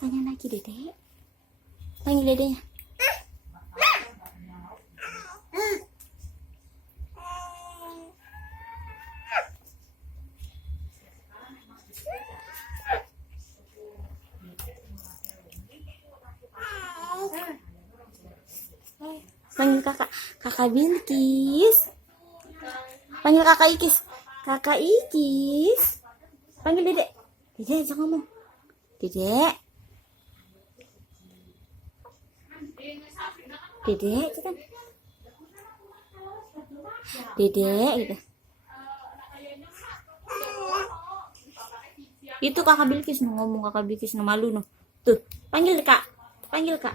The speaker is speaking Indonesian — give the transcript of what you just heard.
Tanya lagi Dede. Panggil Dedenya. Panggil kakak. Kakak Bilkis. Panggil kakak Ikis. Kakak Ikis. Panggil Dedek. Dedek, jangan ngomong. Dedek. Dedek, cepetan. Dedek, gitu. Itu kakak Bilkis ngomong, kakak Bilkis malu no. Tuh, panggil kak. Panggil kak.